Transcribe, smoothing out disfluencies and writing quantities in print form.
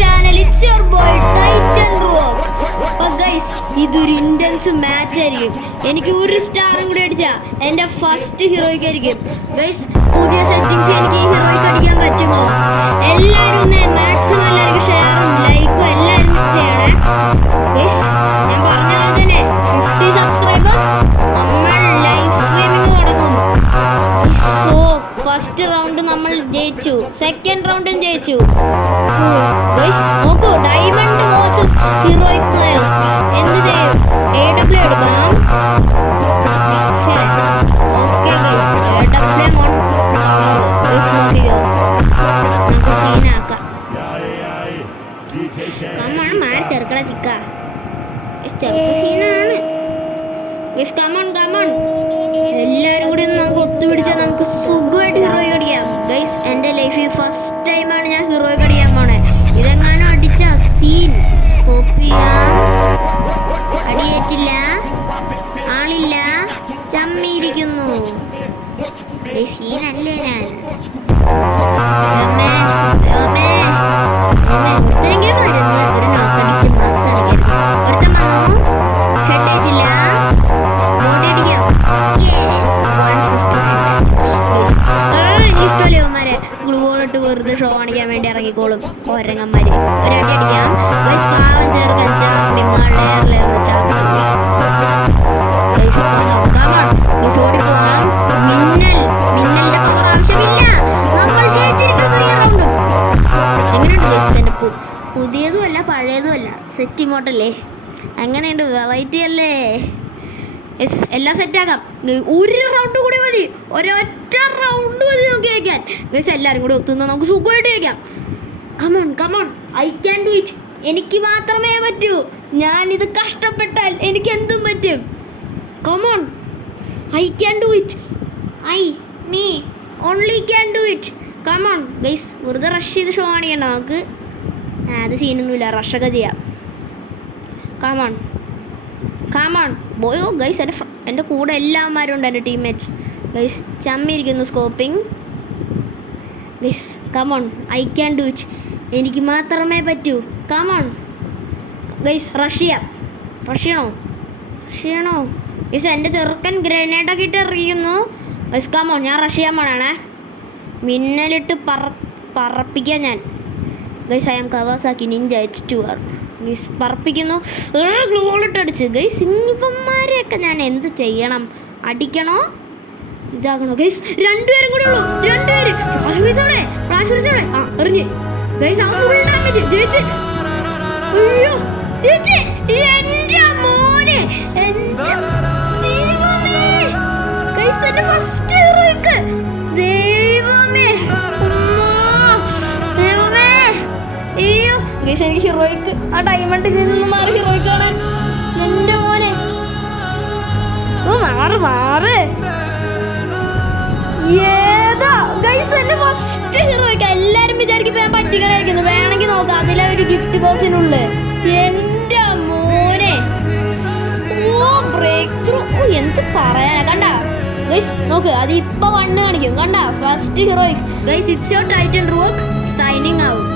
channel. It's your boy Titan Rock. But guys, ഇതൊരു intense match ആയിരിക്കും. എനിക്ക് ഒരു സ്റ്റാറും കൂടി അടിച്ചാൽ എൻ്റെ ഫസ്റ്റ് ഹീറോയ്ക്ക് ആയിരിക്കും. ഗൈസ്, പുതിയ സെറ്റിങ്സ് എനിക്ക് ഈ ഹീറോയ്ക്ക് അടിക്കാൻ പറ്റുമോ? എല്ലാവരും ഒന്ന് മാക്സിമം എല്ലാവർക്കും ഷെയറും ലൈക്കും എല്ലാവരും ചെയ്യണേ. ഗൈസ്, ഞാൻ പറഞ്ഞ പോലെ തന്നെ 50 സബ്സ്ക്രൈബേഴ്സ് നമ്മൾ ലൈവ് സ്ട്രീമിംഗ് തുടങ്ങും. സോ ഫസ്റ്റ് റൗണ്ട് നമ്മൾ ജയിച്ചു, സെക്കൻഡ് റൗണ്ടും ജയിച്ചു. ഗൈസ് നോക്കൂ, ഡയമണ്ട് വേഴ്സസ് ഹീറോയിക് പ്ലേയേഴ്സ്. എന്ത് ചെയ്യും? AW എടുക്കണം. Okay guys, AW on. Guys നോക്കിയോ, നമുക്ക് സീനാക്കാം. കമ്മോൺ, മാറി ചെറുക്കട ചിക്ക. ചെറുക്ക സീനാണ്. ഗൈസ് കമ്മോൺ കമ്മോൺ, എല്ലാവരും കൂടി ഒന്ന് നമുക്ക് ഒത്തുപിടിച്ചാൽ നമുക്ക് സുഖമായിട്ട് ഹീറോയ്ക്ക് അടിക്കാം. ഗൈസ്, എൻ്റെ ലൈഫിൽ ഫസ്റ്റ് ടൈമാണ് ഞാൻ ഹീറോയ്ക്ക് അടിക്കാൻ പോണേ. ഇതെങ്ങാനും അടിച്ച സീൻ. സ്കോപ്പ് ചെയ്യാം. അടിയേറ്റില്ല, ആളില്ല, ചമ്മിയിരിക്കുന്നു. സീനല്ലേ ഞാൻ. ഒരുത്തരെങ്കിലും വരുന്നു, ഒരു നോക്കടിച്ച് മാസം അടിക്കരുത്. ഒരുത്തൻ വന്നു, ഹെഡ് ആയിട്ടില്ല. ഇഷ്ടമല്ലേ അവന്മാരെ ഗ്ലൂവോളിട്ട് വെറുതെ ഷോ കാണിക്കാൻ വേണ്ടി ഇറങ്ങിക്കോളും ഒരങ്ങന്മാര്. ഒരടി അടിക്കാം. ഗൈസ്, പാവം ചേർക്കാൻ ചാമ്പി മഴയറിലിരുന്ന് ചാമ്പി ഓടിപ്പോവാം. മിന്നലിന്റെ പവർ ആവശ്യമില്ല, നമ്മൾ ജയിച്ചിരിക്കുന്നു ഈ റൗണ്ടും. എങ്ങനെയുണ്ട് ഗൈസ്? എൻ്റെ പുതിയതും അല്ല പഴയതും അല്ല, സെറ്റ് ഇമോട്ടല്ലേ? എങ്ങനെയുണ്ട്? വെറൈറ്റി അല്ലേ? എല്ലാം സെറ്റാക്കാം. ഒരു റൗണ്ട് കൂടി മതി, ഒരൊറ്റ റൗണ്ട് മതി നമുക്ക് ജയിക്കാൻ. ഗൈസ്, എല്ലാവരും കൂടി ഒത്തുനിന്ന് നമുക്ക് സുഖമായിട്ട് ജയിക്കാം. Come on come on, I can do it. എനിക്ക് മാത്രമേ പറ്റൂ. ഞാനിത് കഷ്ടപ്പെട്ടാൽ എനിക്ക് എന്തും പറ്റും. കമോൺ, ഐ ക്യാൻ ഡു ഇറ്റ്. Me only can do it. Come on guys, വെറുതെ റഷ് ചെയ്ത് ഷോ കാണിക്കണ്ട നമുക്ക്. അത് സീനൊന്നുമില്ല, റഷൊക്കെ ചെയ്യാം. Come on come on ബോയോ. ഗൈസ്, എൻ്റെ കൂടെ എല്ലാവന്മാരും ഉണ്ട്, എൻ്റെ ടീംമേറ്റ്സ്. ഗൈസ്, ചമ്മിയിരിക്കുന്നു scoping. Guys come on, I can do it. എനിക്ക് മാത്രമേ പറ്റൂ. കമോൺ ഗൈസ്, റഷ് ചെയ്യണോ? ഗൈസ്, എൻ്റെ ചെറുക്കൻ ഗ്രനേഡൊക്കെ ഇട്ട് എറിയുന്നു. ഗൈസ് കമോൺ, ഞാൻ റഷ് ചെയ്യാൻ പോണേ. മിന്നലിട്ട് പറപ്പിക്കാം ഞാൻ. Guys, I am Kawasaki Ninja H2R. Guys, പറപ്പിക്കുന്നു. ഗ്ലൂവോളിട്ട് അടിച്ച്. ഗൈസ്, ഇവന്മാരെയൊക്കെ ഞാൻ എന്ത് ചെയ്യണം? അടിക്കണോ ഇതാകണോ? ഗൈസ്, രണ്ടുപേരും കൂടെ ഉള്ളൂ. രണ്ടുപേര് ഫ്ലാഷ് ഫ്രീസ് അവിടെ. ആ എറിഞ്ഞ്. ഗൈസ്, ആ ഫുൾ ഡാമേജ്. ജയിച്ച്. അയ്യോ ജയിച്ച്. എൻ്റെ മോനെ, എൻ്റെ ദൈവമേ. ഗൈസ്, എൻ്റെ ഫസ്റ്റ് ഹീറോയ്ക്ക്. ദൈവമേ. അയ്യോ ഗൈസ്, എനിക്ക് ഹീറോയ്ക്ക് ആ ഡയമണ്ട് നിന്ന് മാറി ഹീറോയ്ക്ക് കാണാൻ. എൻ്റെ മോനെ, മാറ്. ഏതാ ഗൈസ്, എൻ്റെ ഫസ്റ്റ് ഹീറോയ്ക്ക്. എല്ലാവരും വിചാരിക്കും ഞാൻ പറ്റിക്കാനായിരിക്കുന്നു. വേണമെങ്കിൽ നോക്കാം, അതിലെ ഒരു ഗിഫ്റ്റ് ബോക്സിനുള്ളിൽ. എൻ്റെ മോനെ, ബ്രേക്ക് ത്രൂ. എന്ത് പറയാനാ? കണ്ട ഗൈസ്, നോക്ക്, അത് ഇപ്പൊ 1 കാണിക്കും. കണ്ട, ഫസ്റ്റ് ഹീറോയ്ക്ക്. Guys, it's your Titan Rock signing out.